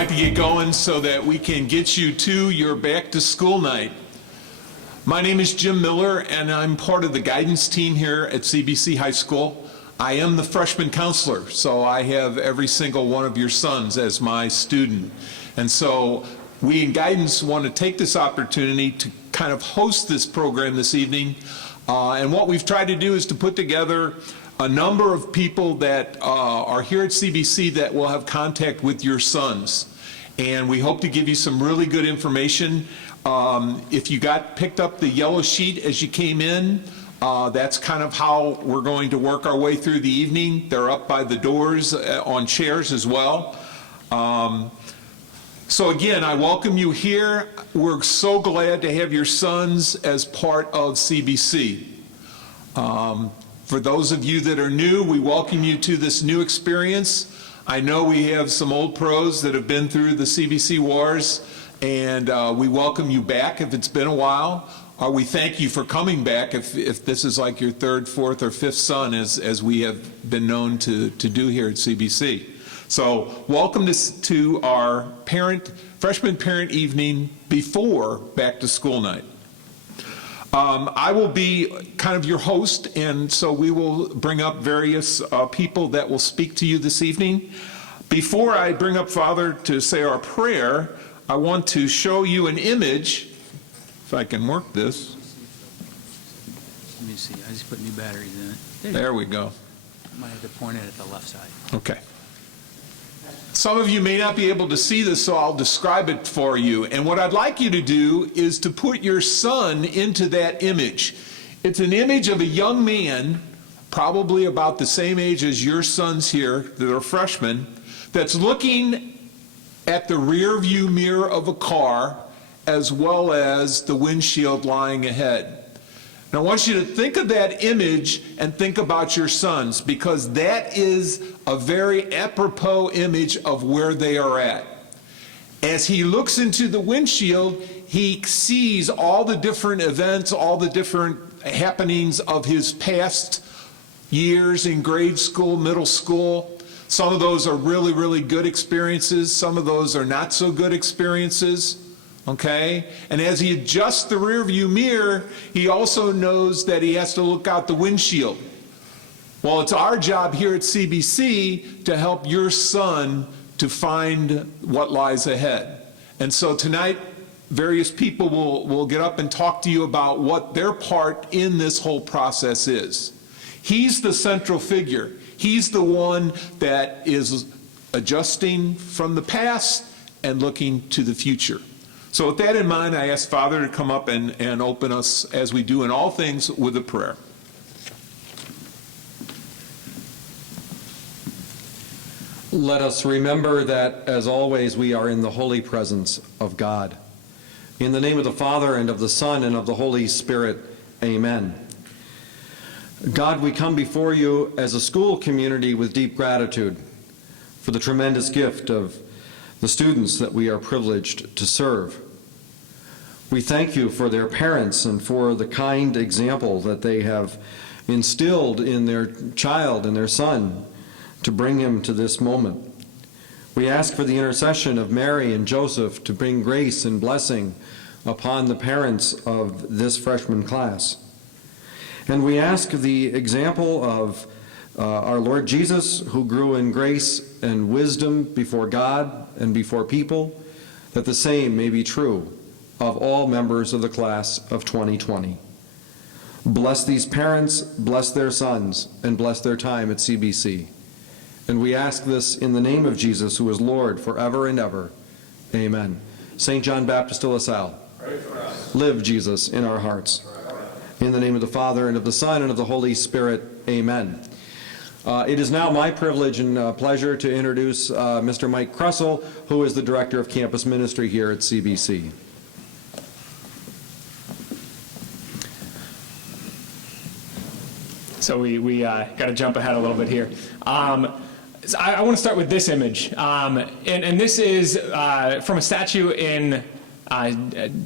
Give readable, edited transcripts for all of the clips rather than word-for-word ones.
like to get going so that we can get you to your back to school night. My name is Jim Miller, and I'm part of the guidance team here at CBC High School. I am the freshman counselor, so I have every single one of your sons as my student. And so we in guidance want to take this opportunity to kind of host this program this evening. And what we've tried to do is to put together a number of people that are here at CBC that will have contact with your sons. And we hope to give you some really good information. If you picked up the yellow sheet as you came in, that's kind of how we're going to work our way through the evening. They're up by the doors on chairs as well. So again, I welcome you here. We're so glad to have your sons as part of CBC. For those of you that are new, we welcome you to this new experience. I know we have some old pros that have been through the CBC wars, and we welcome you back if it's been a while. We thank you for coming back if this is like your third, fourth, or fifth son, as we have been known to do here at CBC. So welcome to our freshman parent evening before back to school night. I will be kind of your host, and so we will bring up various people that will speak to you this evening. Before I bring up Father to say our prayer, I want to show you an image, if I can work this. Let me see, I just put new batteries in it. There we go. I might have to point it at the left side. Okay. Some of you may not be able to see this, so I'll describe it for you. And what I'd like you to do is to put your son into that image. It's an image of a young man, probably about the same age as your sons here that are freshmen, that's looking at the rear view mirror of a car as well as the windshield lying ahead. Now, I want you to think of that image and think about your sons, because that is a very apropos image of where they are at. As he looks into the windshield, he sees all the different events, all the different happenings of his past years in grade school, middle school. Some of those are really, really good experiences. Some of those are not so good experiences. Okay? And as he adjusts the rear view mirror, he also knows that he has to look out the windshield. Well, it's our job here at CBC to help your son to find what lies ahead. And so tonight, various people will get up and talk to you about what their part in this whole process is. He's the central figure. He's the one that is adjusting from the past and looking to the future. So with that in mind, I ask Father to come up and open us, as we do in all things, with a prayer. Let us remember that, as always, we are in the holy presence of God. In the name of the Father, and of the Son, and of the Holy Spirit, amen. God, we come before you as a school community with deep gratitude for the tremendous gift of the students that we are privileged to serve. We thank you for their parents and for the kind example that they have instilled in their child and their son to bring him to this moment. We ask for the intercession of Mary and Joseph to bring grace and blessing upon the parents of this freshman class. And we ask the example of our Lord Jesus, who grew in grace and wisdom before God and before people, that the same may be true of all members of the class of 2020. Bless these parents, bless their sons, and bless their time at CBC. And we ask this in the name of Jesus, who is Lord forever and ever. Amen. St. John Baptist de La Salle, pray for us. Live Jesus in our hearts. In the name of the Father, and of the Son, and of the Holy Spirit, amen. It is now my privilege and pleasure to introduce Mr. Mike Kressel, who is the Director of Campus Ministry here at CBC. So we got to jump ahead a little bit here. So I want to start with this image. And this is from a statue in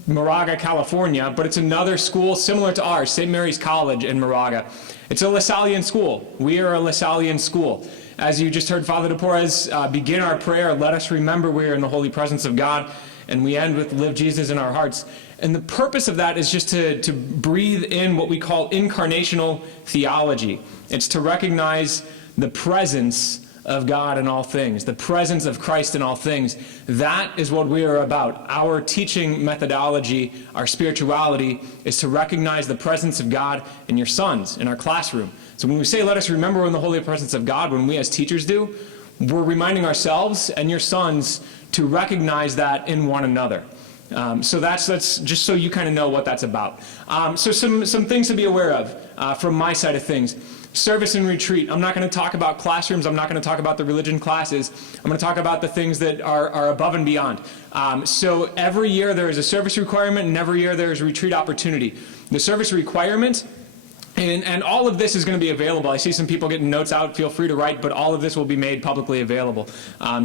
Moraga, California, but it's another school similar to ours, St. Mary's College in Moraga. It's a LaSallian school. We are a LaSallian school. as you just heard Father DePorres begin our prayer, let us remember we are in the holy presence of God, and we end with live Jesus in our hearts. And the purpose of that is just to breathe in what we call incarnational theology. It's to recognize the presence of God in all things, the presence of Christ in all things. That is what we are about. Our teaching methodology, our spirituality, is to recognize the presence of God in your sons, in our classroom. So when we say, let us remember we're in the holy presence of God, when we as teachers do, we're reminding ourselves and your sons to recognize that in one another. So that's just so you kind of know what that's about. So some things to be aware of from my side of things. Service and retreat. I'm not going to talk about classrooms. I'm not going to talk about the religion classes. I'm going to talk about the things that are above and beyond. So every year there is a service requirement, and every year there is a retreat opportunity. The service requirement, and all of this is going to be available. I see some people getting notes out. Feel free to write, but all of this will be made publicly available,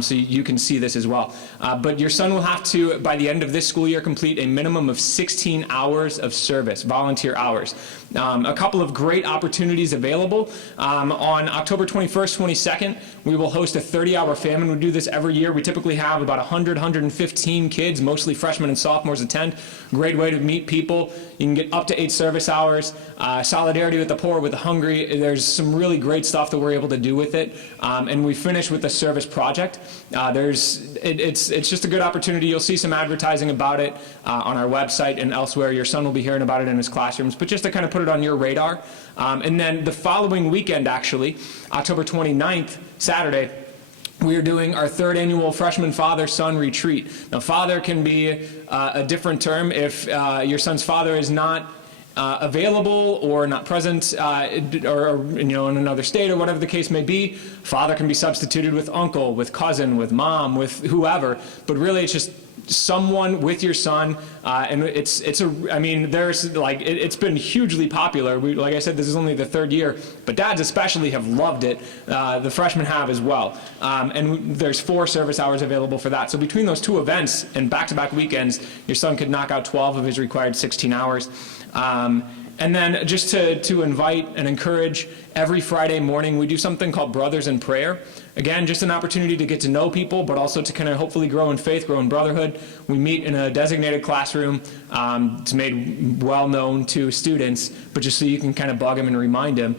so you can see this as well. But your son will have to, by the end of this school year, complete a minimum of 16 hours of service, volunteer hours. A couple of great opportunities available. On October 21st, 22nd, we will host a 30-hour famine. We do this every year. We typically have about 115 kids, mostly freshmen and sophomores, attend. Great way to meet people. You can get up to 8 service hours. Solidarity with the poor, with the hungry. There's some really great stuff that we're able to do with it. And we finish with the service project. It's just a good opportunity. You'll see some advertising about it on our website and elsewhere. Your son will be hearing about it in his classrooms. But just to kind of put it on your radar. And then the following weekend, actually, October 29th, Saturday, we are doing our 3rd annual Freshman Father-Son Retreat. Now, father can be a different term if your son's father is not available or not present or in another state or whatever the case may be. Father can be substituted with uncle, with cousin, with mom, with whoever. But really, it's just someone with your son, and it's been hugely popular. Like I said, this is only the 3rd year, but dads especially have loved it. The freshmen have as well, and there's 4 service hours available for that. So between those 2 events and back-to-back weekends, your son could knock out 12 of his required 16 hours. And then just to invite and encourage, every Friday morning we do something called Brothers in Prayer. Again, just an opportunity to get to know people, but also to kind of hopefully grow in faith, grow in brotherhood. We meet in a designated classroom. It's made well known to students, but just so you can kind of bug them and remind them,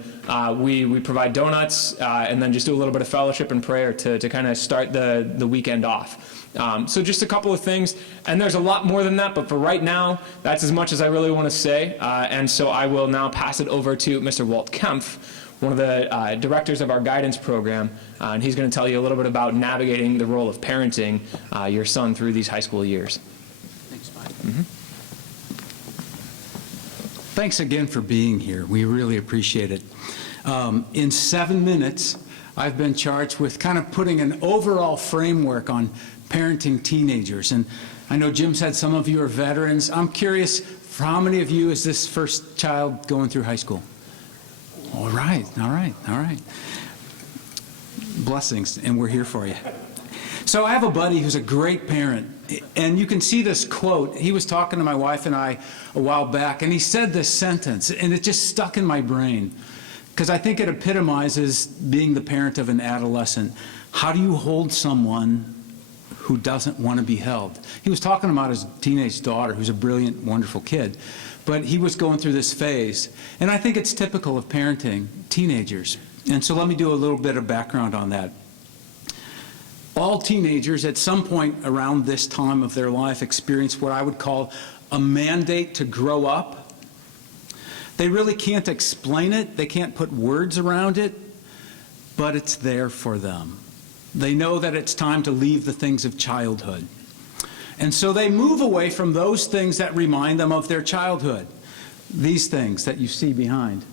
we provide donuts and then just do a little bit of fellowship and prayer to kind of start the weekend off. So just a couple of things, and there's a lot more than that, but for right now, that's as much as I really want to say, and so I will now pass it over to Mr. Walt Kempf, one of the directors of our guidance program, and he's going to tell you a little bit about navigating the role of parenting your son through these high school years. Thanks, Mike. Mm-hmm. Thanks again for being here. We really appreciate it. In 7 minutes, I've been charged with kind of putting an overall framework on parenting teenagers. And I know Jim said some of you are veterans. I'm curious, for how many of you is this first child going through high school? All right. Blessings, and we're here for you. So I have a buddy who's a great parent, and you can see this quote. He was talking to my wife and I a while back, and he said this sentence, and it just stuck in my brain, because I think it epitomizes being the parent of an adolescent. How do you hold someone who doesn't want to be held? He was talking about his teenage daughter, who's a brilliant, wonderful kid, but he was going through this phase. And I think it's typical of parenting teenagers. And so let me do a little bit of background on that. All teenagers at some point around this time of their life experience what I would call a mandate to grow up. They really can't explain it, they can't put words around it, but it's there for them. They know that it's time to leave the things of childhood. And so they move away from those things that remind them of their childhood. These things that you see behind.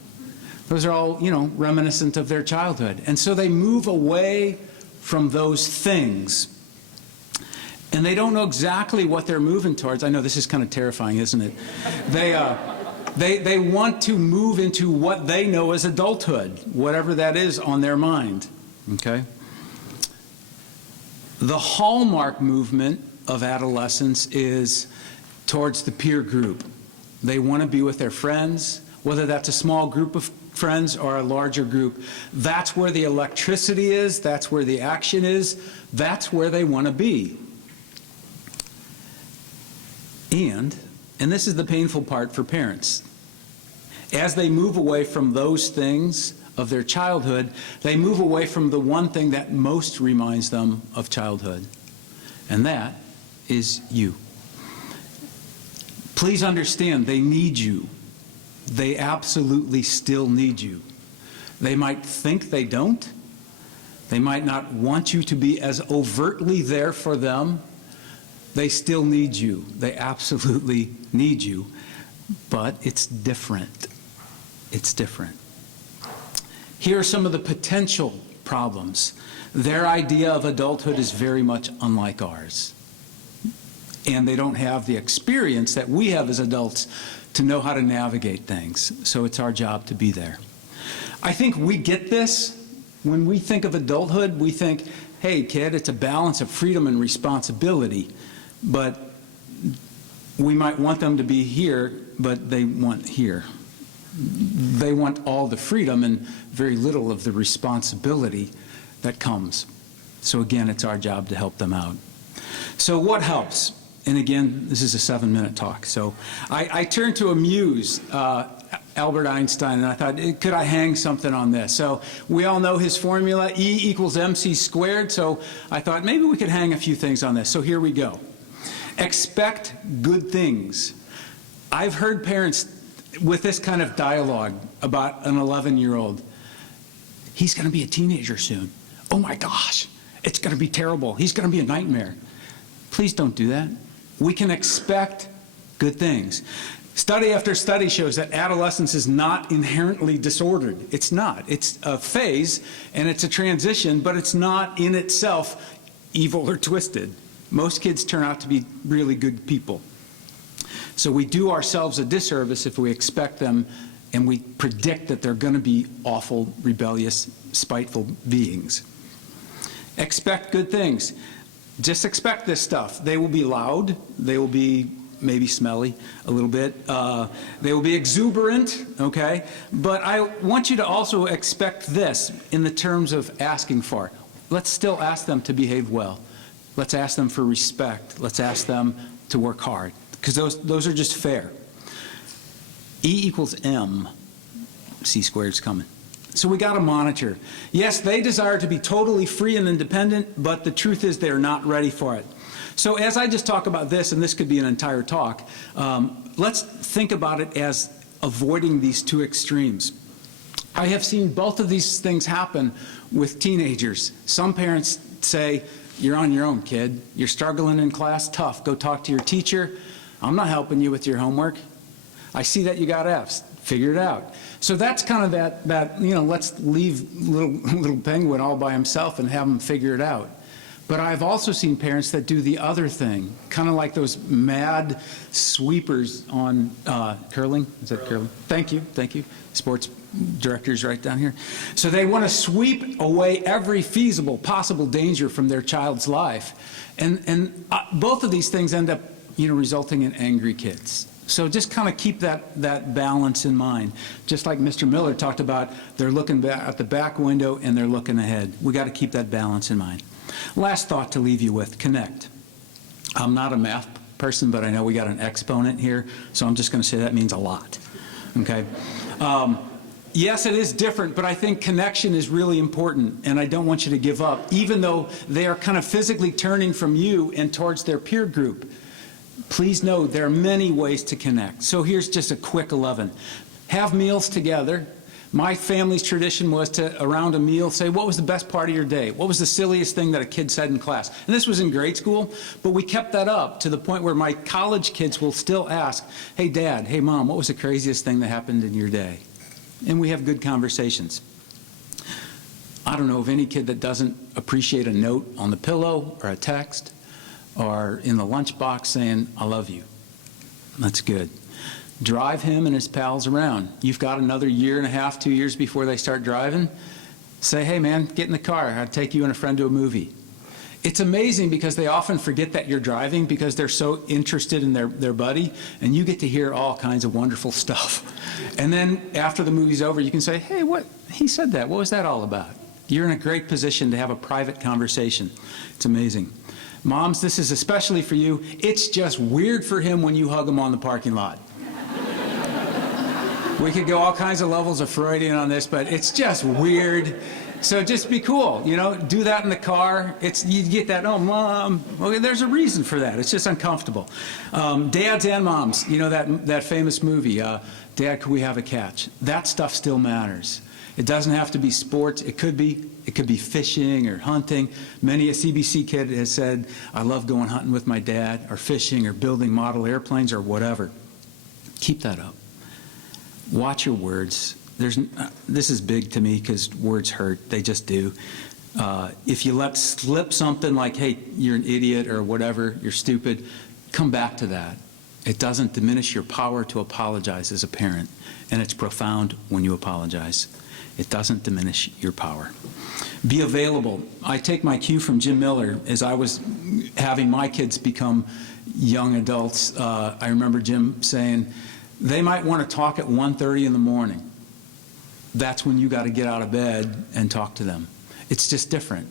Those are all, reminiscent of their childhood. And so they move away from those things. And they don't know exactly what they're moving towards. I know this is kind of terrifying, isn't it? They want to move into what they know as adulthood, whatever that is on their mind. Okay? The hallmark movement of adolescence is towards the peer group. They want to be with their friends, whether that's a small group of friends or a larger group. That's where the electricity is, that's where the action is, that's where they want to be. And this is the painful part for parents, as they move away from those things of their childhood, they move away from the one thing that most reminds them of childhood, and that is you. Please understand, they need you. They absolutely still need you. They might think they don't. They might not want you to be as overtly there for them. They still need you. They absolutely need you. But it's different. It's different. Here are some of the potential problems. Their idea of adulthood is very much unlike ours. And they don't have the experience that we have as adults to know how to navigate things. So it's our job to be there. I think we get this. When we think of adulthood, we think, hey, kid, it's a balance of freedom and responsibility. But we might want them to be here, but they want here. They want all the freedom and very little of the responsibility that comes. So again, it's our job to help them out. So what helps? And again, this is a 7-minute talk. So I turned to a muse, Albert Einstein, and I thought, could I hang something on this? So we all know his formula, E equals MC squared. So I thought maybe we could hang a few things on this. So here we go. Expect good things. I've heard parents with this kind of dialogue about an 11-year-old. He's going to be a teenager soon. Oh my gosh, it's going to be terrible. He's going to be a nightmare. Please don't do that. We can expect good things. Study after study shows that adolescence is not inherently disordered. It's not. It's a phase and it's a transition, but it's not in itself evil or twisted. Most kids turn out to be really good people. So we do ourselves a disservice if we expect them and we predict that they're going to be awful, rebellious, spiteful beings. Expect good things. Just expect this stuff. They will be loud. They will be maybe smelly a little bit. They will be exuberant, okay? But I want you to also expect this in the terms of asking for. Let's still ask them to behave well. Let's ask them for respect. Let's ask them to work hard, because those are just fair. E equals M. C squared's coming. So we got to monitor. Yes, they desire to be totally free and independent, but the truth is they're not ready for it. So as I just talk about this, and this could be an entire talk, let's think about it as avoiding these two extremes. I have seen both of these things happen with teenagers. Some parents say, you're on your own, kid. You're struggling in class, tough. Go talk to your teacher. I'm not helping you with your homework. I see that you got Fs. Figure it out. So that's kind of that let's leave little penguin all by himself and have him figure it out. But I've also seen parents that do the other thing, kind of like those mad sweepers on curling. Is that curling? Thank you. Sports directors right down here. So they want to sweep away every feasible, possible danger from their child's life. And both of these things end up resulting in angry kids. So just kind of keep that balance in mind. Just like Mr. Miller talked about, they're looking back at the back window and they're looking ahead. We got to keep that balance in mind. Last thought to leave you with, connect. I'm not a math person, but I know we got an exponent here, so I'm just going to say that means a lot. Okay? Yes, it is different, but I think connection is really important, and I don't want you to give up, even though they are kind of physically turning from you and towards their peer group. Please know there are many ways to connect. So here's just a quick 11. Have meals together. My family's tradition was to, around a meal, say, what was the best part of your day? What was the silliest thing that a kid said in class? And this was in grade school, but we kept that up to the point where my college kids will still ask, hey, Dad, hey, Mom, what was the craziest thing that happened in your day? And we have good conversations. I don't know of any kid that doesn't appreciate a note on the pillow or a text or in the lunchbox saying, I love you. That's good. Drive him and his pals around. You've got another year and a half, 2 years before they start driving. Say, hey man, get in the car. I'll take you and a friend to a movie. It's amazing because they often forget that you're driving because they're so interested in their buddy, and you get to hear all kinds of wonderful stuff. And then after the movie's over, you can say, hey, what? He said that. What was that all about? You're in a great position to have a private conversation. It's amazing. Moms, this is especially for you. It's just weird for him when you hug him on the parking lot. We could go all kinds of levels of Freudian on this, but it's just weird. So just be cool, you know, do that in the car. You get that, oh, Mom. Well, there's a reason for that. It's just uncomfortable. Dads and moms, you know that famous movie, Dad, Could We Have a Catch? That stuff still matters. It doesn't have to be sports. It could be fishing or hunting. Many a CBC kid has said, I love going hunting with my dad, or fishing, or building model airplanes, or whatever. Keep that up. Watch your words. This is big to me because words hurt. They just do. If you let slip something like, hey, you're an idiot or whatever, you're stupid, come back to that. It doesn't diminish your power to apologize as a parent, and it's profound when you apologize. It doesn't diminish your power. Be available. I take my cue from Jim Miller as I was having my kids become young adults. I remember Jim saying, they might want to talk at 1:30 in the morning. That's when you got to get out of bed and talk to them. It's just different,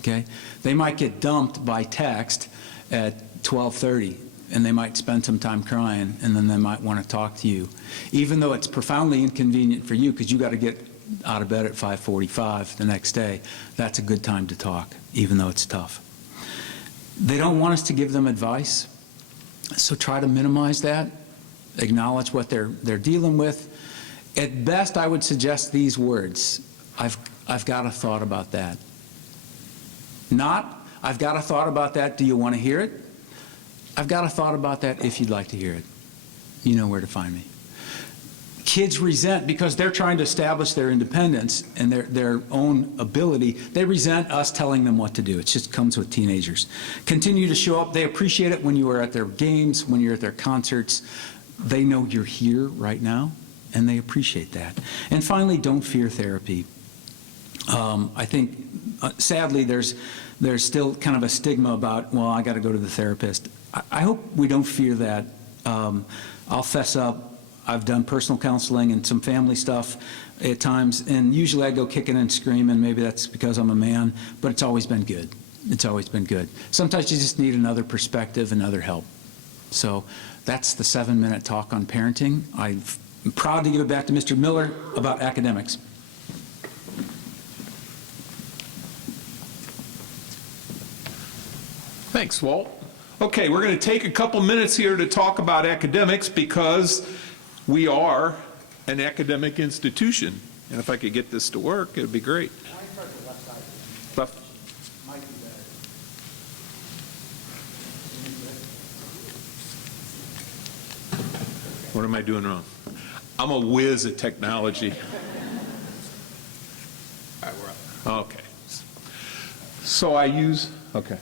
okay? They might get dumped by text at 12:30, and they might spend some time crying, and then they might want to talk to you. Even though it's profoundly inconvenient for you because you got to get out of bed at 5:45 the next day, that's a good time to talk, even though it's tough. They don't want us to give them advice, so try to minimize that. Acknowledge what they're dealing with. At best, I would suggest these words. I've got a thought about that. Not, I've got a thought about that, do you want to hear it? I've got a thought about that if you'd like to hear it. You know where to find me. Kids resent, because they're trying to establish their independence and their own ability, they resent us telling them what to do. It just comes with teenagers. Continue to show up. They appreciate it when you are at their games, when you're at their concerts. They know you're here right now, and they appreciate that. And finally, don't fear therapy. I think, sadly, there's still kind of a stigma about, well, I got to go to the therapist. I hope we don't fear that. I'll fess up. I've done personal counseling and some family stuff at times, and usually I go kicking and screaming. Maybe that's because I'm a man, but it's always been good. It's always been good. Sometimes you just need another perspective and other help. So that's the 7-minute talk on parenting. I'm proud to give it back to Mr. Miller about academics. Thanks, Walt. Okay, we're going to take a couple minutes here to talk about academics because we are an academic institution. And if I could get this to work, it would be great. Left. What am I doing wrong? I'm a whiz at technology. All right, we're up. Okay. So I use, okay.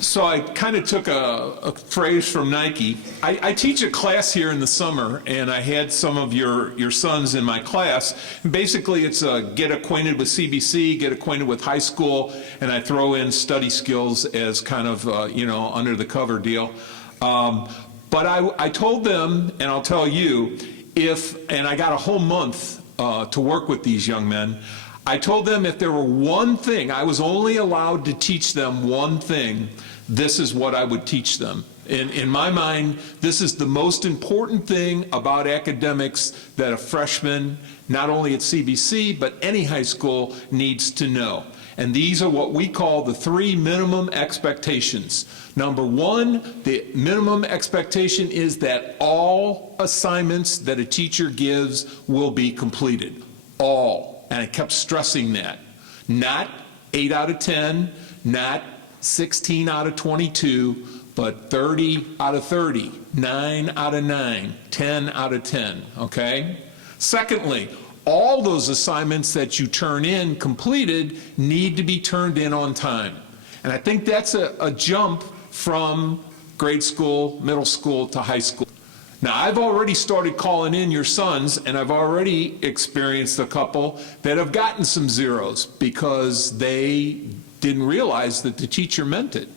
So I kind of took a phrase from Nike. I teach a class here in the summer, and I had some of your sons in my class. And basically, it's a get acquainted with CBC, get acquainted with high school, and I throw in study skills as kind of, under the cover deal. But I told them, and I'll tell you, and I got a whole month to work with these young men. I told them if there were one thing, I was only allowed to teach them one thing, this is what I would teach them. In my mind, this is the most important thing about academics that a freshman, not only at CBC, but any high school needs to know. And these are what we call the 3 minimum expectations. Number 1, the minimum expectation is that all assignments that a teacher gives will be completed. All. And I kept stressing that. Not 8 out of 10, not 16 out of 22, but 30 out of 30, 9 out of 9, 10 out of 10, okay? Secondly, all those assignments that you turn in completed need to be turned in on time. And I think that's a jump from grade school, middle school to high school. Now, I've already started calling in your sons, and I've already experienced a couple that have gotten some zeros because they didn't realize that the teacher meant it.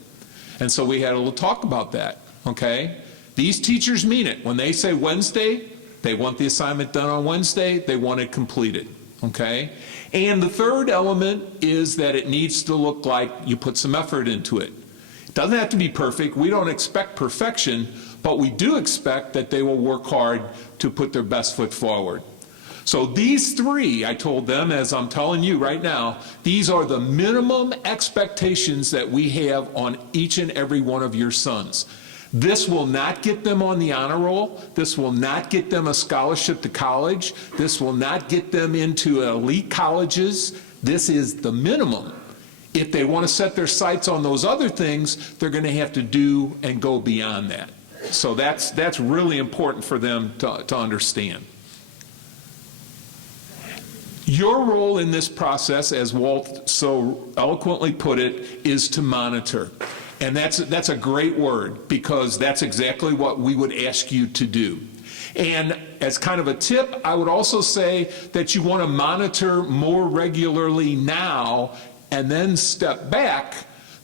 And so we had a little talk about that, okay? These teachers mean it. When they say Wednesday, they want the assignment done on Wednesday, they want it completed, okay? And the third element is that it needs to look like you put some effort into it. It doesn't have to be perfect. We don't expect perfection, but we do expect that they will work hard to put their best foot forward. So these three, I told them, as I'm telling you right now, these are the minimum expectations that we have on each and every one of your sons. This will not get them on the honor roll. This will not get them a scholarship to college. This will not get them into elite colleges. This is the minimum. If they want to set their sights on those other things, they're going to have to do and go beyond that. So that's really important for them to understand. Your role in this process, as Walt so eloquently put it, is to monitor. And that's a great word, because that's exactly what we would ask you to do. And as kind of a tip, I would also say that you want to monitor more regularly now and then step back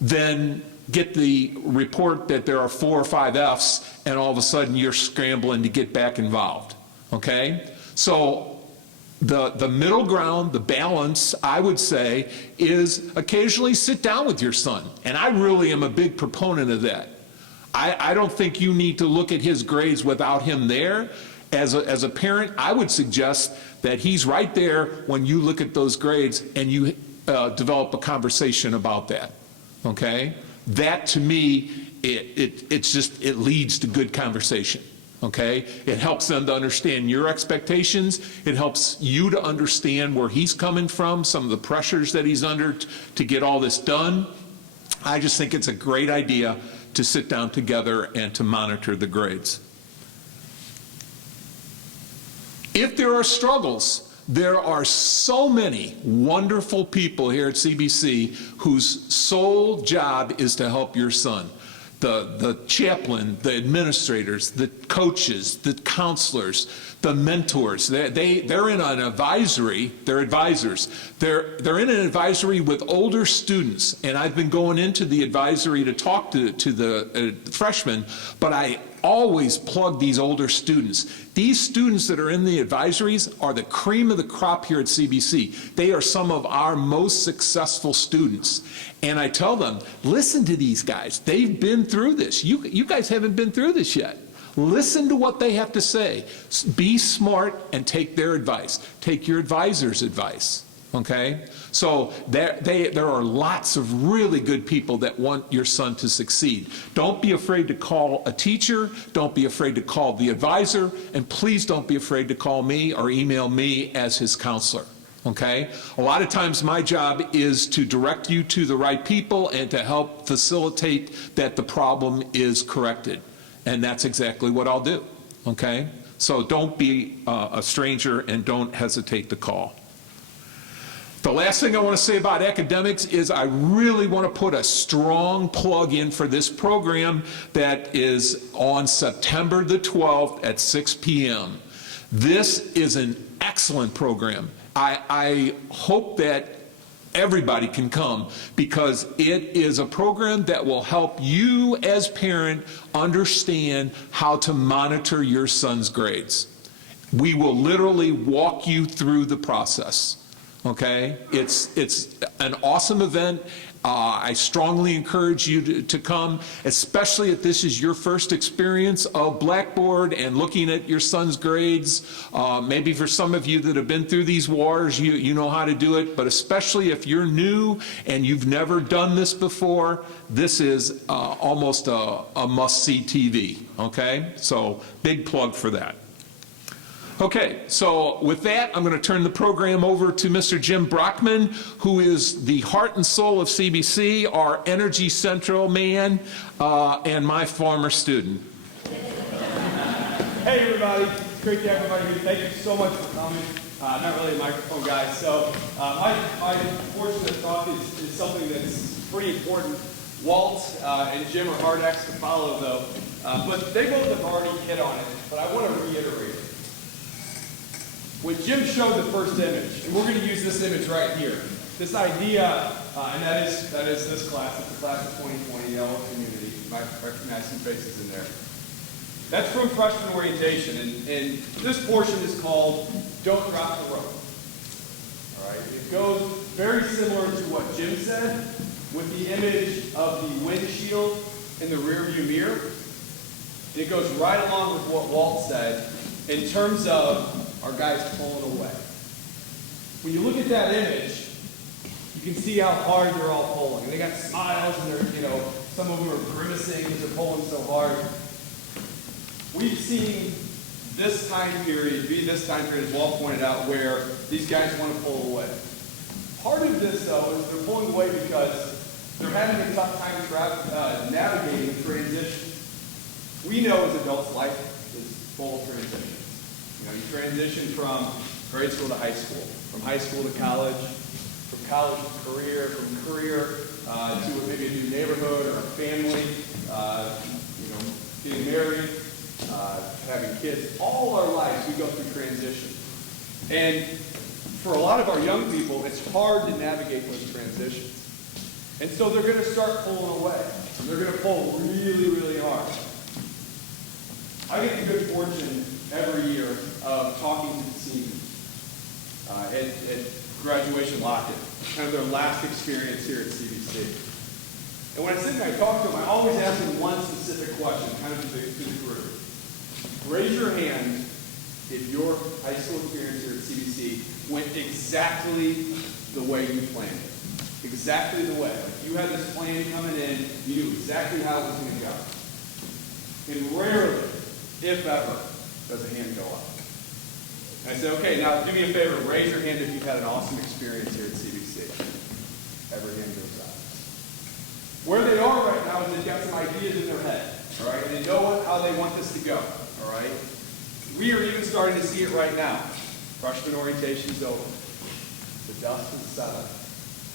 than get the report that there are 4 or 5 Fs and all of a sudden you're scrambling to get back involved, okay? So the middle ground, the balance, I would say, is occasionally sit down with your son. And I really am a big proponent of that. I don't think you need to look at his grades without him there. As a parent, I would suggest that he's right there when you look at those grades and you develop a conversation about that, okay? That, to me, it leads to good conversation. Okay? It helps them to understand your expectations. It helps you to understand where he's coming from, some of the pressures that he's under to get all this done. I just think it's a great idea to sit down together and to monitor the grades. If there are struggles, there are so many wonderful people here at CBC whose sole job is to help your son. The chaplain, the administrators, the coaches, the counselors, the mentors. They're in an advisory. They're advisors. They're in an advisory with older students, and I've been going into the advisory to talk to the freshmen, but I always plug these older students. These students that are in the advisories are the cream of the crop here at CBC. They are some of our most successful students. And I tell them, listen to these guys. They've been through this. You guys haven't been through this yet. Listen to what they have to say. Be smart and take their advice. Take your advisor's advice. Okay? So there are lots of really good people that want your son to succeed. Don't be afraid to call a teacher. Don't be afraid to call the advisor. And please don't be afraid to call me or email me as his counselor. Okay? A lot of times my job is to direct you to the right people and to help facilitate that the problem is corrected. And that's exactly what I'll do. Okay? So don't be a stranger and don't hesitate to call. The last thing I want to say about academics is I really want to put a strong plug in for this program that is on September the 12th at 6 p.m. This is an excellent program. I hope that everybody can come, because it is a program that will help you as parent understand how to monitor your son's grades. We will literally walk you through the process. Okay? It's an awesome event. I strongly encourage you to come, especially if this is your first experience of Blackboard and looking at your son's grades. Maybe for some of you that have been through these wars, you know how to do it, but especially if you're new and you've never done this before, this is almost a must-see TV, okay? So big plug for that. Okay, so with that, I'm going to turn the program over to Mr. Jim Brockman, who is the heart and soul of CBC, our Energy Central man, and my former student. Hey everybody, great to have everybody here. Thank you so much for coming. Not really a microphone guy, so my fortunate thought is something that's pretty important. Walt and Jim are hard acts to follow though, but they both have already hit on it, but I want to reiterate it. When Jim showed the first image, and we're going to use this image right here, This idea, and that is this class, it's the class of 2020, Yellow Community. You might recognize some faces in there. That's from freshman orientation, and this portion is called Don't Drop the Rope. All right, it goes very similar to what Jim said with the image of the windshield in the rearview mirror. It goes right along with what Walt said in terms of our guys pulling away. When you look at that image, you can see how hard they're all pulling. And they got smiles, and they're, some of them are grimacing because they're pulling so hard. We've seen this time period, as Walt pointed out, where these guys want to pull away. Part of this, though, is they're pulling away because they're having a tough time navigating the transition. We know as adults, life is full of transitions. You transition from grade school to high school, from high school to college, from college to career, from career to maybe a new neighborhood or a family, getting married, having kids. All our lives we go through transition. And for a lot of our young people, it's hard to navigate those transitions. And so they're going to start pulling away. And they're going to pull really, really hard. I get the good fortune every year of talking to the seniors at graduation lock-in, kind of their last experience here at CBC. And when I sit and I talk to them, I always ask them one specific question, kind of to the group. Raise your hand if your high school experience here at CBC went exactly the way you planned it. Exactly the way. Like you had this plan coming in, you knew exactly how it was going to go. And rarely, if ever, does a hand go up. And I say, okay, now do me a favor, raise your hand if you've had an awesome experience here at CBC. Every hand goes up. Where they are right now is they've got some ideas in their head, all right? And they know how they want this to go, all right? We are even starting to see it right now. Freshman orientation's over. The dust is settling.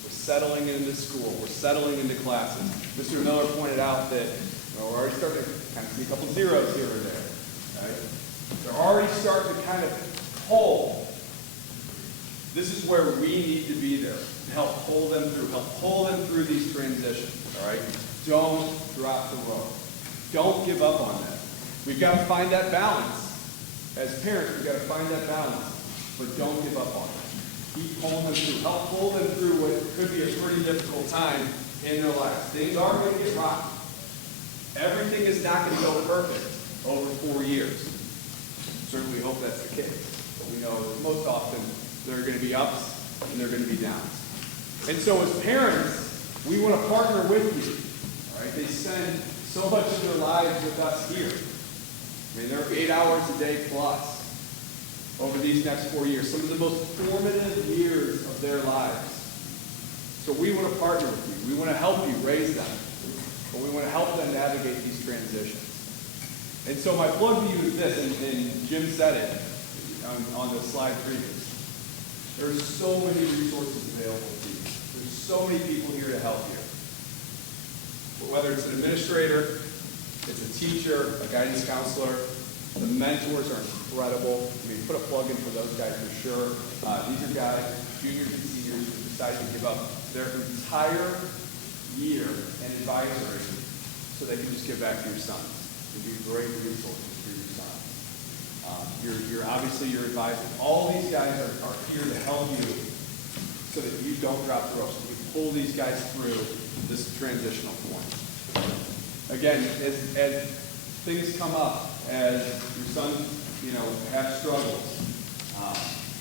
We're settling into school. We're settling into classes. Mr. Miller pointed out that we're already starting to kind of see a couple zeros here or there, right? They're already starting to kind of pull. This is where we need to be there to help pull them through these transitions, all right? Don't drop the rope. Don't give up on that. We've got to find that balance. As parents, we've got to find that balance, but don't give up on it. Keep pulling them through. Help pull them through what could be a pretty difficult time in their lives. Things are going to get rocky. Everything is not going to go perfect over 4 years. Certainly hope that's the case. But we know that most often there are going to be ups and there are going to be downs. And so as parents, we want to partner with you. All right? They spend so much of their lives with us here. I mean, they're 8 hours a day plus over these next 4 years. Some of the most formative years of their lives. So we want to partner with you. We want to help you raise them. But we want to help them navigate these transitions. And so my plug to you is this, and Jim said it on the slide previous. There's so many resources available to you. There's so many people here to help you. But whether it's an administrator, it's a teacher, a guidance counselor, the mentors are incredible. I mean, put a plug in for those guys for sure. These are guys, juniors and seniors, who decide to give up their entire year and advisory so they can just give back to your sons and be great resources for your sons. You're obviously your advisor. All these guys are here to help you so that you don't drop the rope, so we pull these guys through this transitional point. Again, as things come up, as your sons, have struggles,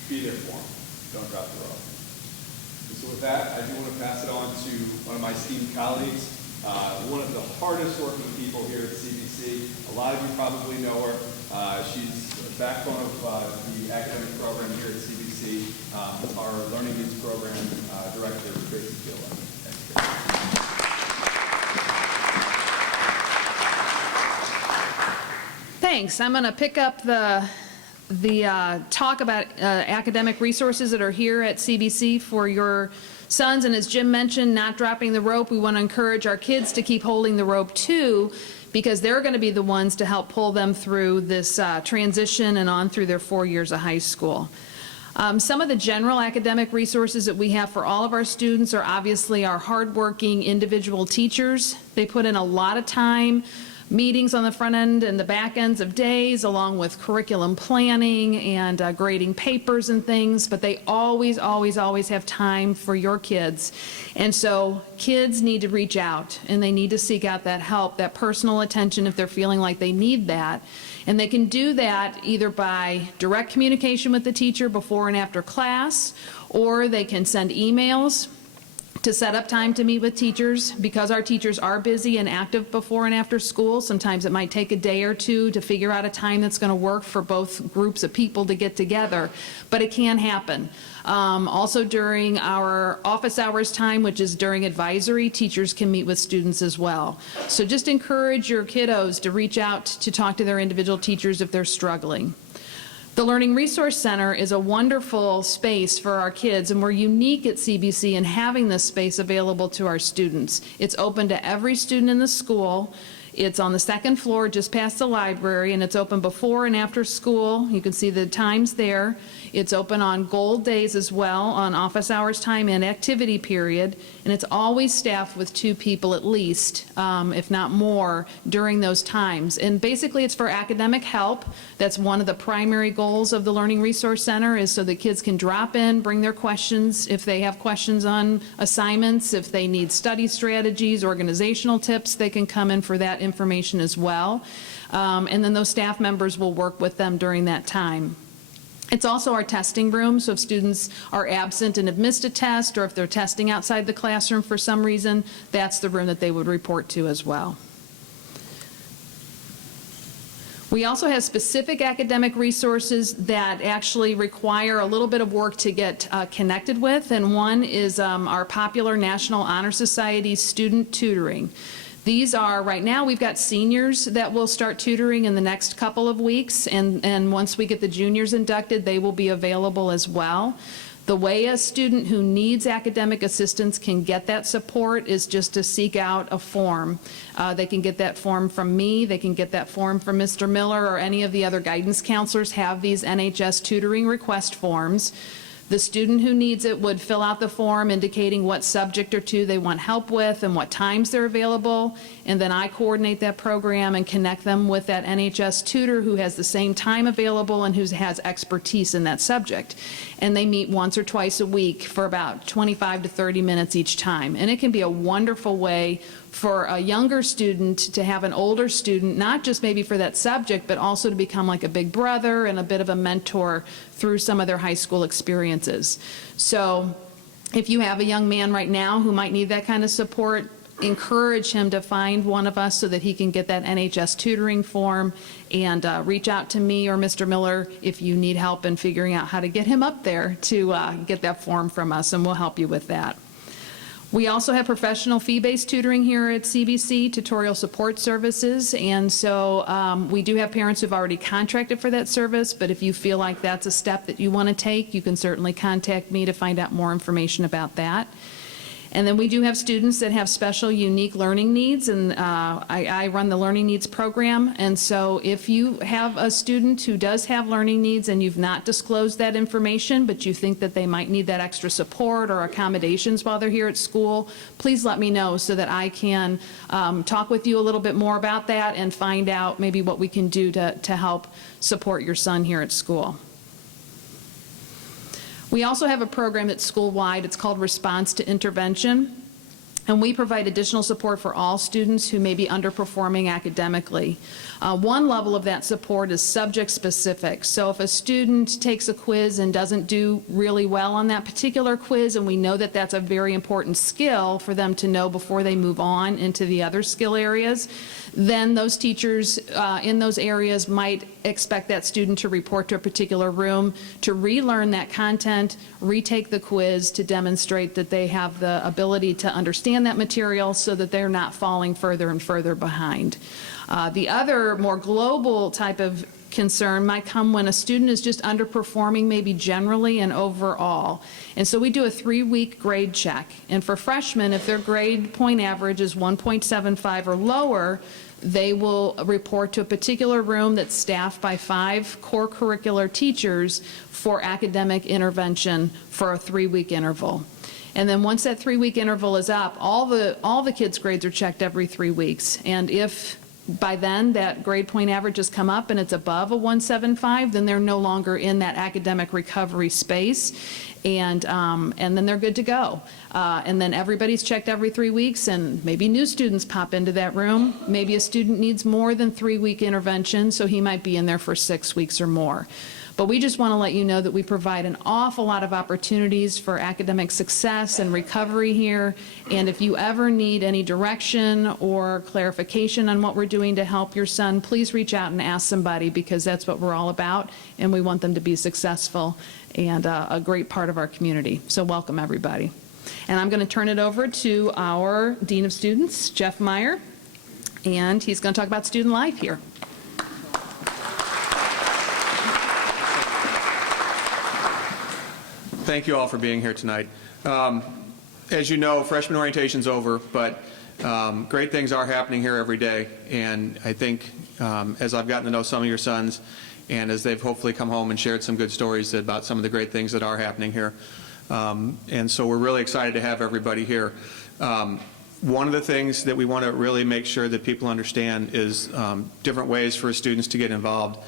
be there for them. Don't drop the rope. And so with that, I do want to pass it on to one of my esteemed colleagues, one of the hardest working people here at CBC. A lot of you probably know her. She's the backbone of the academic program here at CBC, our Learning Needs Program Director, Tracy Gilla. Thanks. I'm going to pick up the talk about academic resources that are here at CBC for your sons. And as Jim mentioned, not dropping the rope, we want to encourage our kids to keep holding the rope too, because they're going to be the ones to help pull them through this transition and on through their 4 years of high school. Some of the general academic resources that we have for all of our students are obviously our hardworking individual teachers. They put in a lot of time, meetings on the front end and the back ends of days, along with curriculum planning and grading papers and things, but they always, always, always have time for your kids. And so kids need to reach out, and they need to seek out that help, that personal attention if they're feeling like they need that. And they can do that either by direct communication with the teacher before and after class, or they can send emails to set up time to meet with teachers. Because our teachers are busy and active before and after school, sometimes it might take a day or two to figure out a time that's going to work for both groups of people to get together, but it can happen. Also during our office hours time, which is during advisory, teachers can meet with students as well. So just encourage your kiddos to reach out to talk to their individual teachers if they're struggling. The Learning Resource Center is a wonderful space for our kids, and we're unique at CBC in having this space available to our students. It's open to every student in the school. It's on the second floor just past the library, and it's open before and after school. You can see the times there. It's open on gold days as well, on office hours time and activity period, and it's always staffed with 2 people at least, if not more, during those times. And basically it's for academic help. That's one of the primary goals of the Learning Resource Center, is so that kids can drop in, bring their questions if they have questions on assignments, if they need study strategies, organizational tips, they can come in for that information as well. And then those staff members will work with them during that time. It's also our testing room, so if students are absent and have missed a test, or if they're testing outside the classroom for some reason, that's the room that they would report to as well. We also have specific academic resources that actually require a little bit of work to get connected with, and one is our popular National Honor Society student tutoring. These are, right now, we've got seniors that will start tutoring in the next couple of weeks, and once we get the juniors inducted, they will be available as well. The way a student who needs academic assistance can get that support is just to seek out a form. They can get that form from me, they can get that form from Mr. Miller, or any of the other guidance counselors have these NHS tutoring request forms. The student who needs it would fill out the form indicating what subject or 2 they want help with and what times they're available, and then I coordinate that program and connect them with that NHS tutor who has the same time available and who has expertise in that subject. And they meet once or twice a week for about 25 to 30 minutes each time. And it can be a wonderful way for a younger student to have an older student, not just maybe for that subject, but also to become like a big brother and a bit of a mentor through some of their high school experiences. So if you have a young man right now who might need that kind of support, encourage him to find one of us so that he can get that NHS tutoring form, and reach out to me or Mr. Miller if you need help in figuring out how to get him up there to get that form from us, and we'll help you with that. We also have professional fee-based tutoring here at CBC, tutorial support services, and so we do have parents who've already contracted for that service, but if you feel like that's a step that you want to take, you can certainly contact me to find out more information about that. And then we do have students that have special, unique learning needs, and I run the Learning Needs program. And so if you have a student who does have learning needs and you've not disclosed that information, but you think that they might need that extra support or accommodations while they're here at school, please let me know so that I can talk with you a little bit more about that and find out maybe what we can do to help support your son here at school. We also have a program that's school-wide. It's called Response to Intervention, and we provide additional support for all students who may be underperforming academically. One level of that support is subject-specific. So if a student takes a quiz and doesn't do really well on that particular quiz, and we know that that's a very important skill for them to know before they move on into the other skill areas, then those teachers in those areas might expect that student to report to a particular room, to relearn that content, retake the quiz to demonstrate that they have the ability to understand that material so that they're not falling further and further behind. The other more global type of concern might come when a student is just underperforming maybe generally and overall. And so we do a 3-week grade check. And for freshmen, if their grade point average is 1.75 or lower, they will report to a particular room that's staffed by 5 core curricular teachers for academic intervention for a 3-week interval. And then once that 3-week interval is up, all the kids' grades are checked every 3 weeks. And if by then that grade point average has come up and it's above a 175, then they're no longer in that academic recovery space, and then they're good to go. And then everybody's checked every 3 weeks, and maybe new students pop into that room. Maybe a student needs more than 3-week intervention, so he might be in there for 6 weeks or more. But we just want to let you know that we provide an awful lot of opportunities for academic success and recovery here. And if you ever need any direction or clarification on what we're doing to help your son, please reach out and ask somebody, because that's what we're all about, and we want them to be successful and a great part of our community. So welcome, everybody. And I'm going to turn it over to our Dean of Students, Jeff Meyer, and he's going to talk about student life here. Thank you all for being here tonight. As you know, freshman orientation's over, but great things are happening here every day. And I think as I've gotten to know some of your sons, and as they've hopefully come home and shared some good stories about some of the great things that are happening here. And so we're really excited to have everybody here. One of the things that we want to really make sure that people understand is different ways for students to get involved.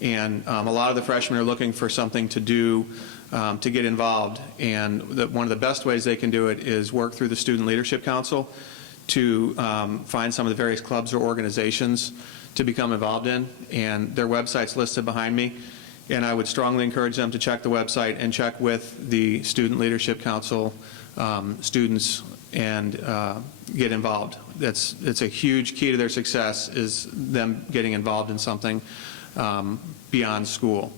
And a lot of the freshmen are looking for something to do to get involved. And one of the best ways they can do it is work through the Student Leadership Council to find some of the various clubs or organizations to become involved in. And their website's listed behind me. And I would strongly encourage them to check the website and check with the Student Leadership Council students and get involved. It's a huge key to their success, is them getting involved in something beyond school.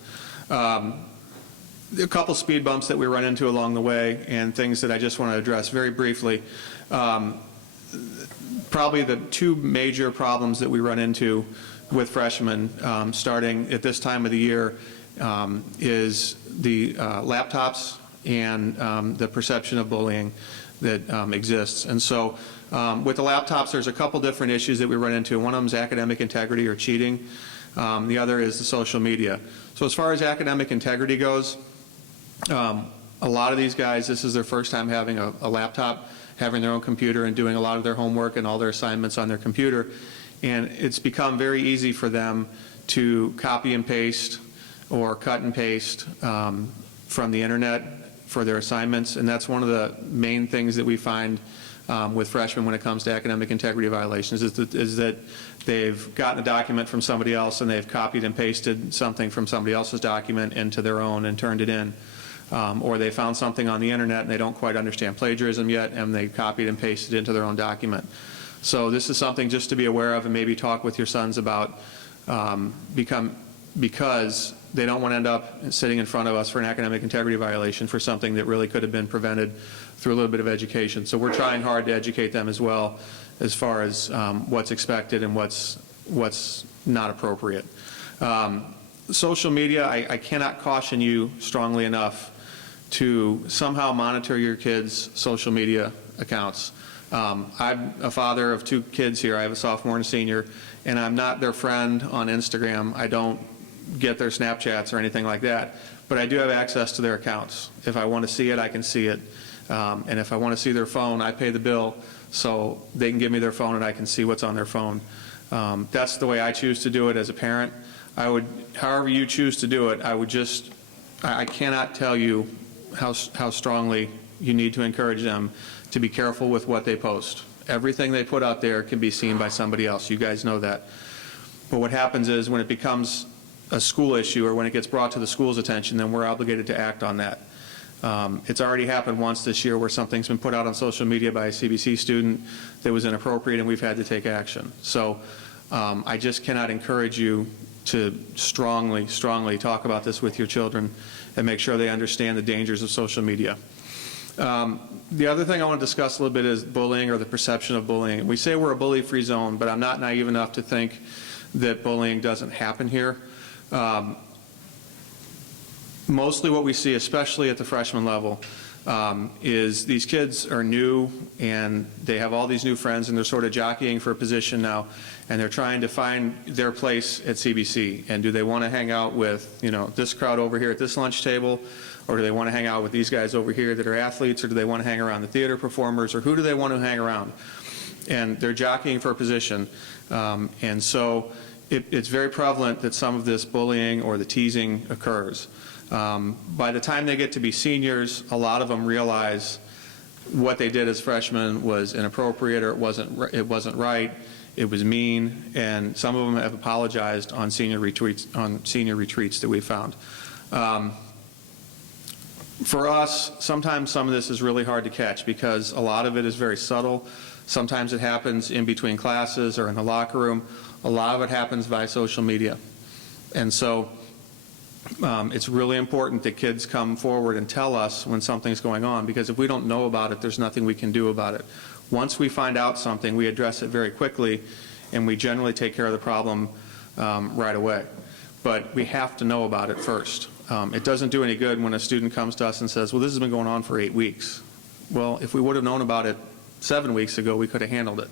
A couple speed bumps that we run into along the way, and things that I just want to address very briefly. Probably the 2 major problems that we run into with freshmen starting at this time of the year is the laptops and the perception of bullying that exists. And so with the laptops, there's a couple different issues that we run into. One of them is academic integrity or cheating. The other is the social media. So as far as academic integrity goes, a lot of these guys, this is their first time having a laptop, having their own computer and doing a lot of their homework and all their assignments on their computer. And it's become very easy for them to copy and paste or cut and paste from the internet for their assignments. And that's one of the main things that we find with freshmen when it comes to academic integrity violations, is that they've gotten a document from somebody else and they've copied and pasted something from somebody else's document into their own and turned it in. Or they found something on the internet and they don't quite understand plagiarism yet, and they copied and pasted it into their own document. So this is something just to be aware of and maybe talk with your sons about, because they don't want to end up sitting in front of us for an academic integrity violation for something that really could have been prevented through a little bit of education. So we're trying hard to educate them as well as far as what's expected and what's not appropriate. Social media, I cannot caution you strongly enough to somehow monitor your kids' social media accounts. I'm a father of 2 kids here. I have a sophomore and a senior, and I'm not their friend on Instagram. I don't get their Snapchats or anything like that, but I do have access to their accounts. If I want to see it, I can see it. And if I want to see their phone, I pay the bill, so they can give me their phone and I can see what's on their phone. That's the way I choose to do it as a parent. However you choose to do it, I cannot tell you how strongly you need to encourage them to be careful with what they post. Everything they put out there can be seen by somebody else. You guys know that. But what happens is when it becomes a school issue or when it gets brought to the school's attention, then we're obligated to act on that. It's already happened once this year where something's been put out on social media by a CBC student that was inappropriate, and we've had to take action. So I just cannot encourage you to strongly talk about this with your children and make sure they understand the dangers of social media. The other thing I want to discuss a little bit is bullying, or the perception of bullying. We say we're a bully-free zone, but I'm not naive enough to think that bullying doesn't happen here. Mostly what we see, especially at the freshman level, is these kids are new and they have all these new friends and they're sort of jockeying for a position now, and they're trying to find their place at CBC. And do they want to hang out with, this crowd over here at this lunch table, or do they want to hang out with these guys over here that are athletes, or do they want to hang around the theater performers, or who do they want to hang around? And they're jockeying for a position. And so it's very prevalent that some of this bullying or the teasing occurs. By the time they get to be seniors, a lot of them realize what they did as freshmen was inappropriate, or it wasn't right, it was mean, and some of them have apologized on senior retreats that we found. For us, sometimes some of this is really hard to catch because a lot of it is very subtle. Sometimes it happens in between classes or in the locker room. A lot of it happens via social media. And so it's really important that kids come forward and tell us when something's going on, because if we don't know about it, there's nothing we can do about it. Once we find out something, we address it very quickly, and we generally take care of the problem right away. But we have to know about it first. It doesn't do any good when a student comes to us and says, well, this has been going on for 8 weeks. Well, if we would have known about it 7 weeks ago, we could have handled it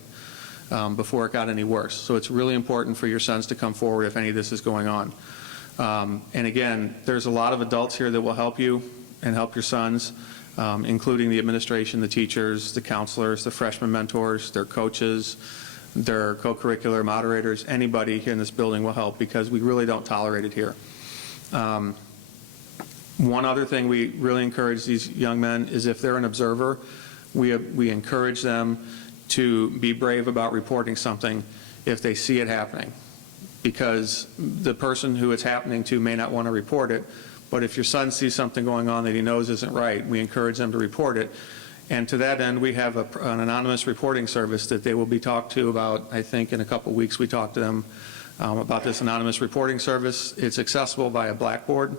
before it got any worse. So it's really important for your sons to come forward if any of this is going on. And again, there's a lot of adults here that will help you and help your sons, including the administration, the teachers, the counselors, the freshman mentors, their coaches, their co-curricular moderators. Anybody here in this building will help because we really don't tolerate it here. One other thing we really encourage these young men is if they're an observer, we encourage them to be brave about reporting something if they see it happening, because the person who it's happening to may not want to report it, but if your son sees something going on that he knows isn't right, we encourage them to report it. And to that end, we have an anonymous reporting service that they will be talked to about. I think in a couple of weeks we talked to them about this anonymous reporting service. It's accessible via Blackboard,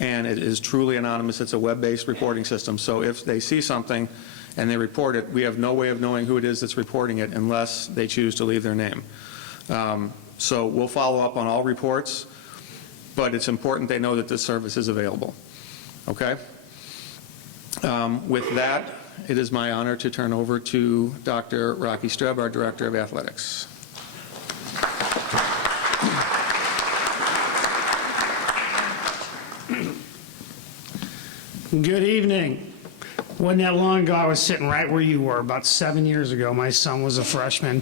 and it is truly anonymous. It's a web-based reporting system. So if they see something and they report it, we have no way of knowing who it is that's reporting it unless they choose to leave their name. So we'll follow up on all reports, but it's important they know that this service is available. Okay? With that, it is my honor to turn over to Dr. Rocky Streb, our Director of Athletics. Good evening. Wasn't that long ago I was sitting right where you were, about 7 years ago. My son was a freshman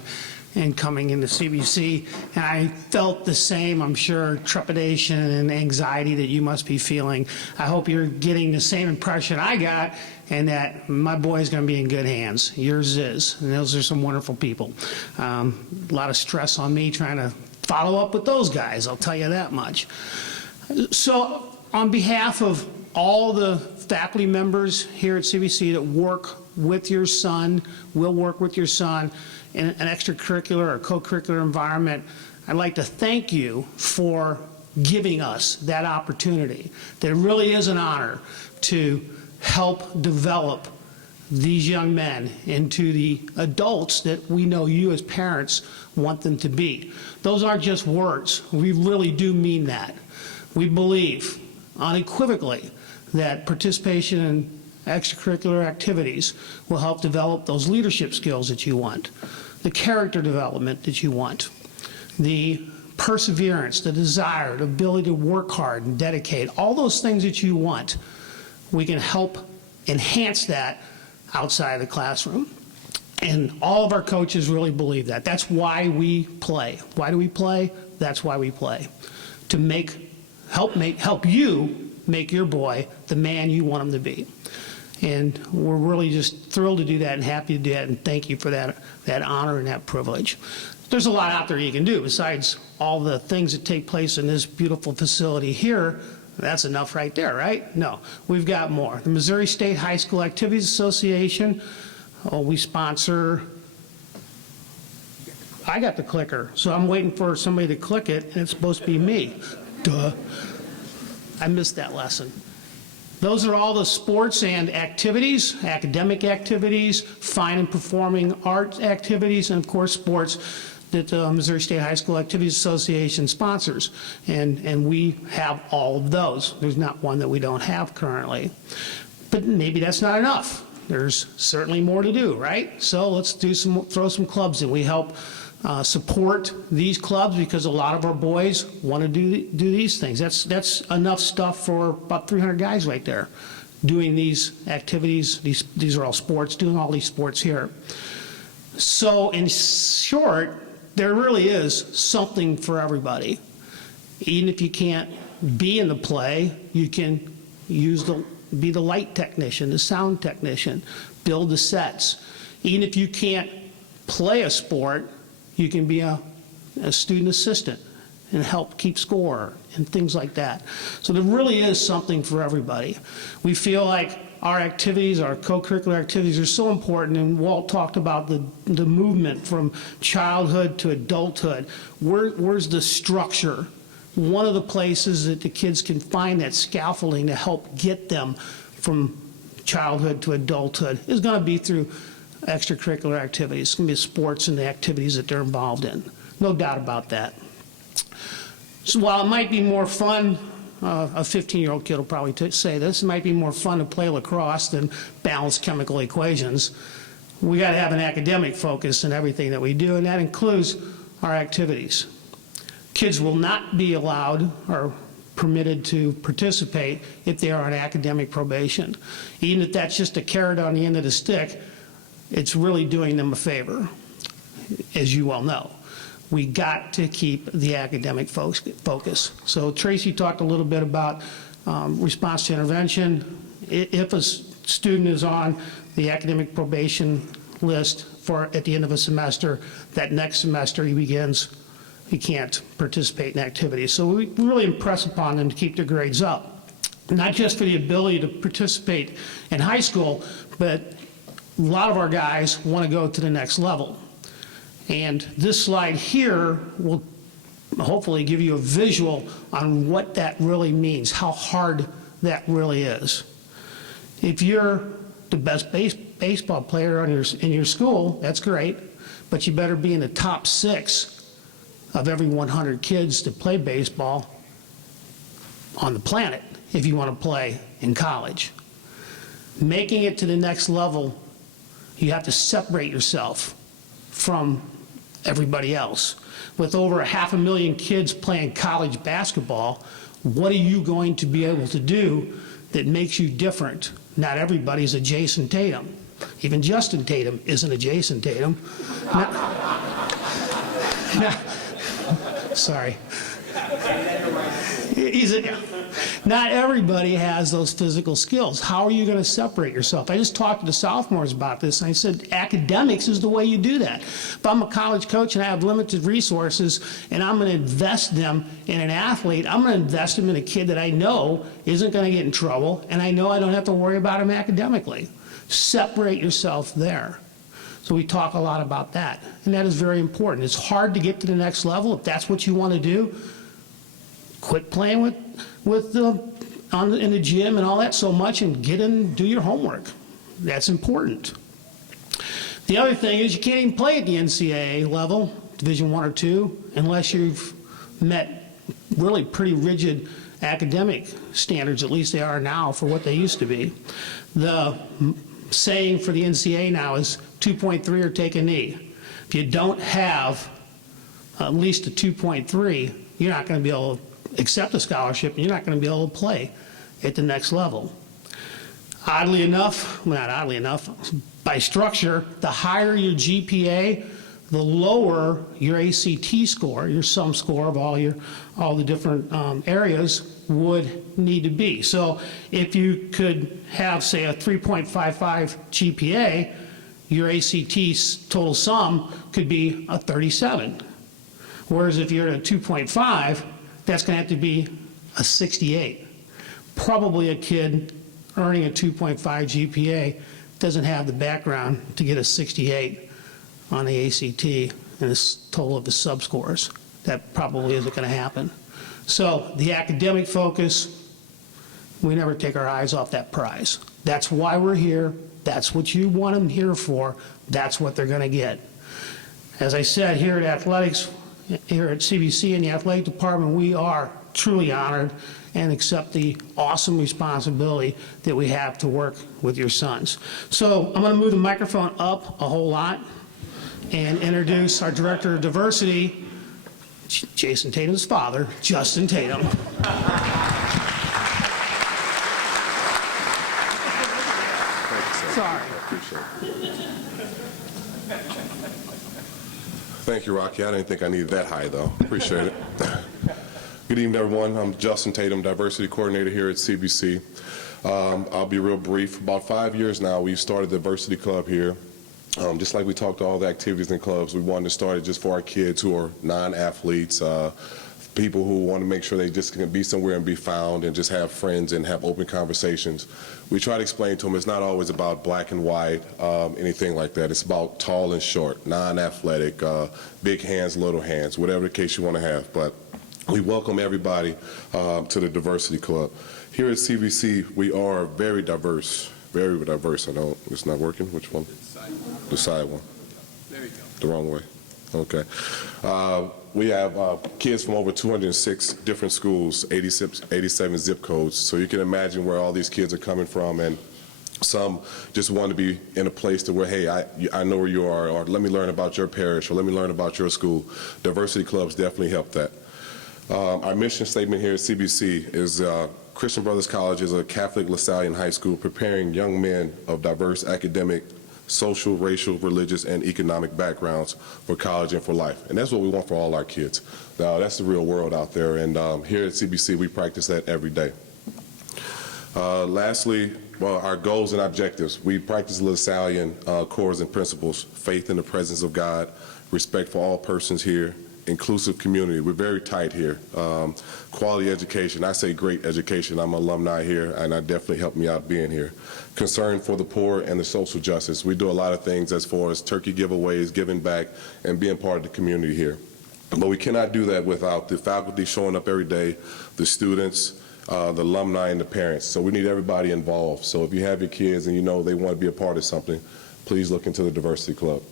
and coming into CBC, and I felt the same, I'm sure, trepidation and anxiety that you must be feeling. I hope you're getting the same impression I got, and that my boy's going to be in good hands. Yours is, and those are some wonderful people. A lot of stress on me trying to follow up with those guys, I'll tell you that much. So on behalf of all the faculty members here at CBC that work with your son, will work with your son in an extracurricular or co-curricular environment, I'd like to thank you for giving us that opportunity. That it really is an honor to help develop these young men into the adults that we know you as parents want them to be. Those aren't just words. We really do mean that. We believe unequivocally that participation in extracurricular activities will help develop those leadership skills that you want, the character development that you want, the perseverance, the desire, the ability to work hard and dedicate, all those things that you want. We can help enhance that outside the classroom. And all of our coaches really believe that. That's why we play. Why do we play? That's why we play. To help you make your boy the man you want him to be. And we're really just thrilled to do that and happy to do that, and thank you for that honor and that privilege. There's a lot out there you can do besides all the things that take place in this beautiful facility here. That's enough right there, right? No, we've got more. The Missouri State High School Activities Association, we sponsor. I got the clicker, so I'm waiting for somebody to click it, and it's supposed to be me. Duh. I missed that lesson. Those are all the sports and activities, academic activities, fine and performing arts activities, and of course sports that the Missouri State High School Activities Association sponsors. And we have all of those. There's not one that we don't have currently. But maybe that's not enough. There's certainly more to do, right? So let's throw some clubs in. We help support these clubs because a lot of our boys want to do these things. That's enough stuff for about 300 guys right there doing these activities. These are all sports, doing all these sports here. So in short, there really is something for everybody. Even if you can't be in the play, you can be the light technician, the sound technician, build the sets. Even if you can't play a sport, you can be a student assistant and help keep score and things like that. So there really is something for everybody. We feel like our activities, our co-curricular activities are so important, and Walt talked about the movement from childhood to adulthood. Where's the structure? One of the places that the kids can find that scaffolding to help get them from childhood to adulthood is going to be through extracurricular activities. It's going to be sports and the activities that they're involved in. No doubt about that. So while it might be more fun, a 15-year-old kid will probably say this, it might be more fun to play lacrosse than balance chemical equations. We got to have an academic focus in everything that we do, and that includes our activities. Kids will not be allowed or permitted to participate if they are on academic probation. Even if that's just a carrot on the end of the stick, it's really doing them a favor, as you well know. We got to keep the academic focus. So Tracy talked a little bit about response to intervention. If a student is on the academic probation list for at the end of a semester, that next semester he can't participate in activities. So we really impress upon them to keep their grades up, not just for the ability to participate in high school, but a lot of our guys want to go to the next level. And this slide here will hopefully give you a visual on what that really means, how hard that really is. If you're the best baseball player in your school, that's great, but you better be in the top 6 of every 100 kids that play baseball on the planet if you want to play in college. Making it to the next level, you have to separate yourself from everybody else. With over 500,000 kids playing college basketball, what are you going to be able to do that makes you different? Not everybody's a Jason Tatum. Even Justin Tatum isn't a Jason Tatum. Sorry. Not everybody has those physical skills. How are you going to separate yourself? I just talked to the sophomores about this, and I said academics is the way you do that. If I'm a college coach and I have limited resources and I'm going to invest them in an athlete, I'm going to invest them in a kid that I know isn't going to get in trouble, and I know I don't have to worry about him academically. Separate yourself there. So we talk a lot about that, and that is very important. It's hard to get to the next level. If that's what you want to do, quit playing in the gym and all that so much and get in and do your homework. That's important. The other thing is you can't even play at the NCAA level, Division I or II, unless you've met really pretty rigid academic standards, at least they are now for what they used to be. The saying for the NCAA now is 2.3 or take a knee. If you don't have at least a 2.3, you're not going to be able to accept a scholarship, and you're not going to be able to play at the next level. Oddly enough, well, not oddly enough, by structure, the higher your GPA, the lower your ACT score, your sum score of all the different areas would need to be. So if you could have, say, a 3.55 GPA, your ACT's total sum could be a 37. Whereas if you're at a 2.5, that's going to have to be a 68. Probably a kid earning a 2.5 GPA doesn't have the background to get a 68 on the ACT and the total of the subscores. That probably isn't going to happen. So the academic focus, we never take our eyes off that prize. That's why we're here. That's what you want them here for. That's what they're going to get. As I said, here at athletics, here at CBC in the athletic department, we are truly honored and accept the awesome responsibility that we have to work with your sons. So I'm going to move the microphone up a whole lot and introduce our Director of Diversity, Jason Tatum's father, Justin Tatum. Sorry. Thank you, Rocky. I didn't think I needed that high, though. Appreciate it. Good evening, everyone. I'm Justin Tatum, Diversity Coordinator here at CBC. I'll be real brief. About 5 years now, we've started the Diversity Club here. Just like we talked to all the activities and clubs, we wanted to start it just for our kids who are non-athletes, people who want to make sure they just can be somewhere and be found and just have friends and have open conversations. We try to explain to them it's not always about black and white, anything like that. It's about tall and short, non-athletic, big hands, little hands, whatever the case you want to have. But we welcome everybody to the Diversity Club. Here at CBC, we are very diverse, very diverse. It's not working? Which one? The side one. There you go. The wrong way. Okay. We have kids from over 206 different schools, 87 zip codes. So you can imagine where all these kids are coming from, and some just want to be in a place to where, hey, I know where you are, or let me learn about your parish, or let me learn about your school. Diversity clubs definitely help that. Our mission statement here at CBC is Christian Brothers College is a Catholic LaSallian high school preparing young men of diverse academic, social, racial, religious, and economic backgrounds for college and for life. And that's what we want for all our kids. Now, that's the real world out there, and here at CBC, we practice that every day. Lastly, well, our goals and objectives. We practice LaSallian cores and principles: faith in the presence of God, respect for all persons here, inclusive community. We're very tight here. Quality education. I say great education. I'm an alumni here, and that definitely helped me out being here. Concern for the poor and the social justice. We do a lot of things as far as turkey giveaways, giving back, and being part of the community here. But we cannot do that without the faculty showing up every day, the students, the alumni, and the parents. So we need everybody involved. So if you have your kids and you know they want to be a part of something, please look into the Diversity Club.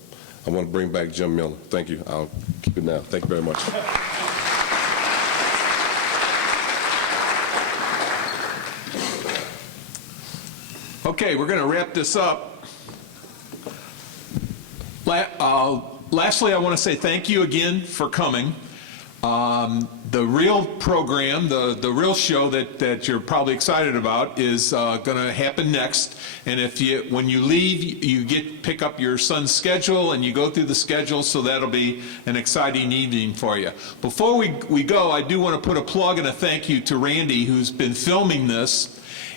I want to bring back Jim Miller. Thank you. I'll keep it now. Thank you very much. Okay, we're going to wrap this up. Lastly, I want to say thank you again for coming. The real program, the real show that you're probably excited about is going to happen next. And when you leave, you pick up your son's schedule and you go through the schedule, so that'll be an exciting evening for you. Before we go, I do want to put a plug and a thank you to Randy, who's been filming this.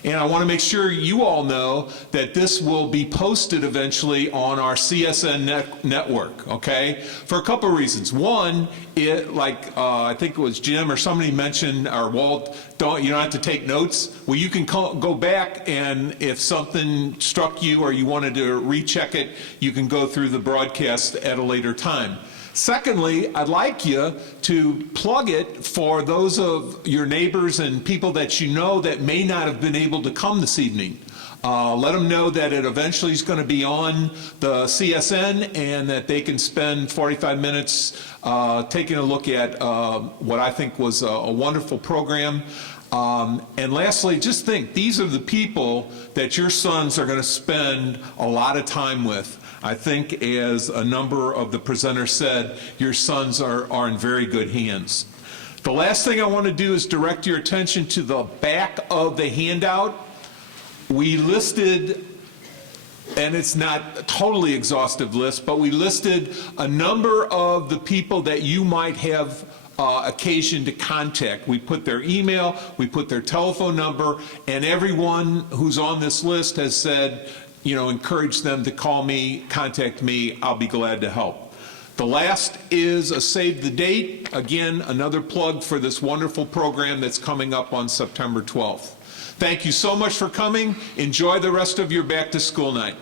And I want to make sure you all know that this will be posted eventually on our CSN network, okay? For a couple of reasons. One, I think it was Jim or somebody mentioned, or Walt, you don't have to take notes. Well, you can go back, and if something struck you or you wanted to recheck it, you can go through the broadcast at a later time. Secondly, I'd like you to plug it for those of your neighbors and people that you know that may not have been able to come this evening. Let them know that it eventually is going to be on the CSN and that they can spend 45 minutes taking a look at what I think was a wonderful program. And lastly, just think, these are the people that your sons are going to spend a lot of time with. I think, as a number of the presenters said, your sons are in very good hands. The last thing I want to do is direct your attention to the back of the handout. We listed, and it's not a totally exhaustive list, but we listed a number of the people that you might have occasion to contact. We put their email, we put their telephone number, and everyone who's on this list has said, encourage them to call me, contact me. I'll be glad to help. The last is a save the date. Again, another plug for this wonderful program that's coming up on September 12th. Thank you so much for coming. Enjoy the rest of your back to school night.